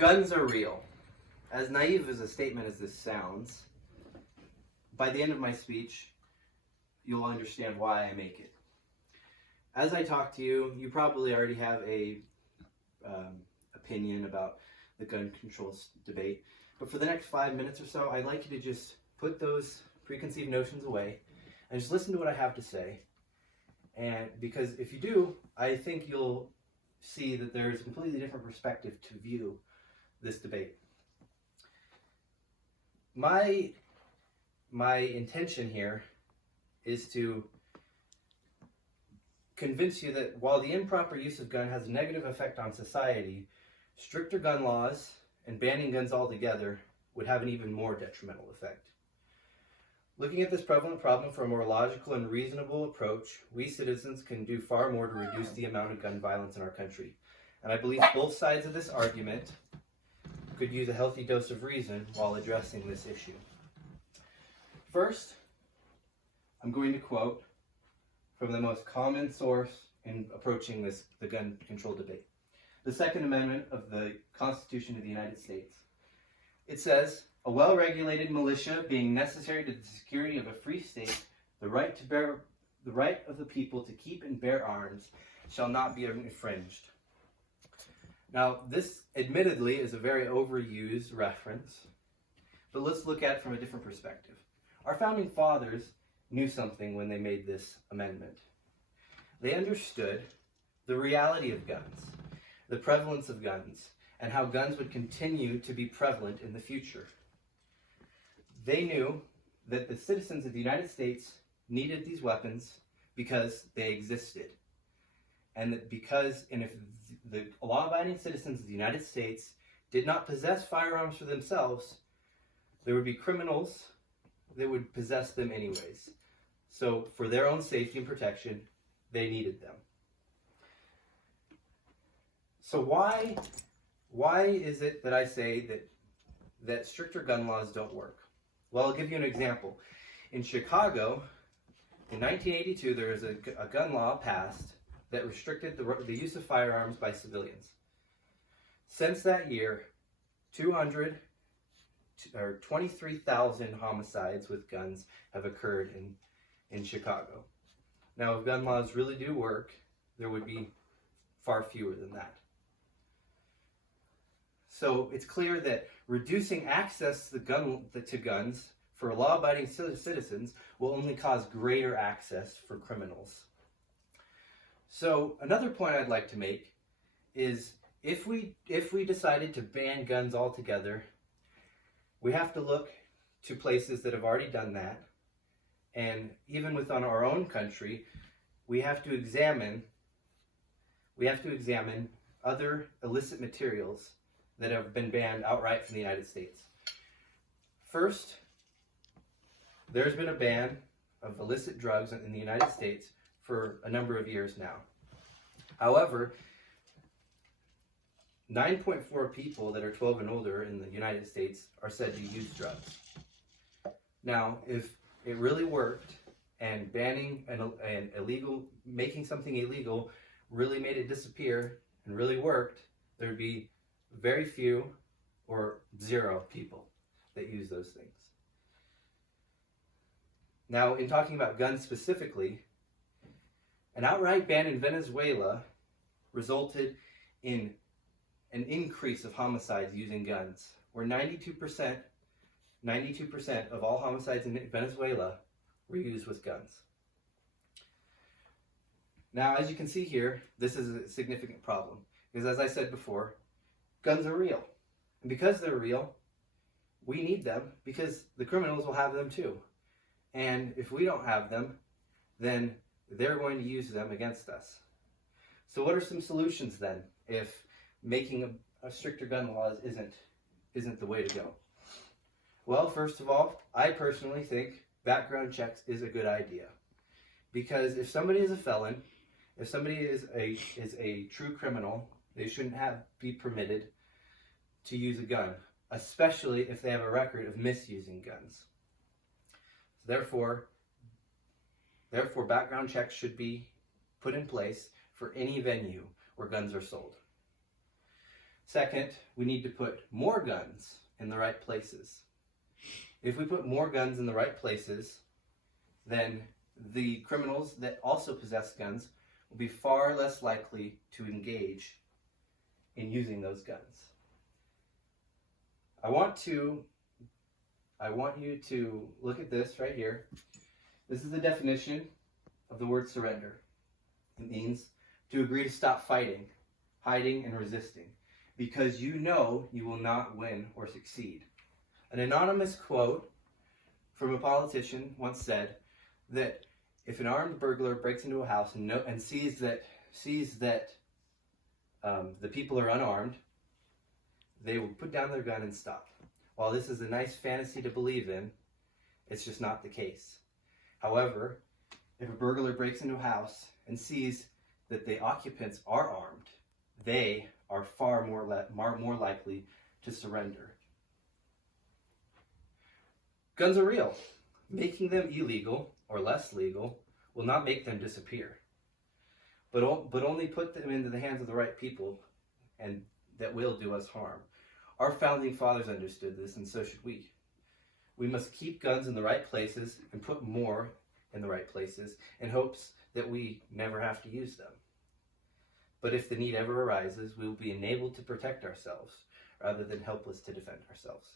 Guns are real. As naive as a statement as this sounds, by the end of my speech, you'll understand why I make it. As I talk to you, you probably already have a opinion about the gun control debate. But for the next 5 minutes or so, I'd like you to just put those preconceived notions away and just listen to what I have to say. And because if you do, I think you'll see that there's a completely different perspective to view this debate. My intention here is to convince you that while the improper use of gun has a negative effect on society, stricter gun laws and banning guns altogether would have an even more detrimental effect. Looking at this prevalent problem from a more logical and reasonable approach, we citizens can do far more to reduce the amount of gun violence in our country. And I believe both sides of this argument could use a healthy dose of reason while addressing this issue. First, I'm going to quote from the most common source in approaching the gun control debate, the Second Amendment of the Constitution of the United States. It says, "A well-regulated militia being necessary to the security of a free state, the right of the people to keep and bear arms shall not be infringed." Now, this admittedly is a very overused reference, but let's look at it from a different perspective. Our founding fathers knew something when they made this amendment. They understood the reality of guns, the prevalence of guns, and how guns would continue to be prevalent in the future. They knew that the citizens of the United States needed these weapons because they existed. And that if the law-abiding citizens of the United States did not possess firearms for themselves, there would be criminals that would possess them anyways. So for their own safety and protection, they needed them. So why is it that I say that stricter gun laws don't work? Well, I'll give you an example. In Chicago, in 1982, there was a gun law passed that restricted the use of firearms by civilians. Since that year, 23,000 homicides with guns have occurred in Chicago. Now, if gun laws really do work, there would be far fewer than that. So it's clear that reducing access to guns for law-abiding citizens will only cause greater access for criminals. So another point I'd like to make is if we decided to ban guns altogether, we have to look to places that have already done that. And even within our own country, we have to examine other illicit materials that have been banned outright from the United States. First, there's been a ban of illicit drugs in the United States for a number of years now. However, 9.4 people that are 12 and older in the United States are said to use drugs. Now, if it really worked and banning making something illegal really made it disappear and really worked, there'd be very few or zero people that use those things. Now, in talking about guns specifically, an outright ban in Venezuela resulted in an increase of homicides using guns, where 92% of all homicides in Venezuela were used with guns. Now, as you can see here, this is a significant problem, because as I said before, guns are real. And because they're real, we need them because the criminals will have them too. And if we don't have them, then they're going to use them against us. So what are some solutions then if making a stricter gun laws isn't the way to go? Well, first of all, I personally think background checks is a good idea. Because if somebody is a felon, if somebody is a true criminal, they shouldn't be permitted to use a gun, especially if they have a record of misusing guns. Therefore, background checks should be put in place for any venue where guns are sold. Second, we need to put more guns in the right places. If we put more guns in the right places, then the criminals that also possess guns will be far less likely to engage in using those guns. I want you to look at this right here. This is the definition of the word surrender. It means to agree to stop fighting, hiding, and resisting, because you know you will not win or succeed. An anonymous quote from a politician once said that if an armed burglar breaks into a house and sees that the people are unarmed, they will put down their gun and stop. While this is a nice fantasy to believe in, it's just not the case. However, if a burglar breaks into a house and sees that the occupants are armed, they are far more likely to surrender. Guns are real. Making them illegal or less legal will not make them disappear, but only put them into the hands of the right people, and that will do us harm. Our founding fathers understood this, and so should we. We must keep guns in the right places and put more in the right places in hopes that we never have to use them. But if the need ever arises, we will be enabled to protect ourselves rather than helpless to defend ourselves.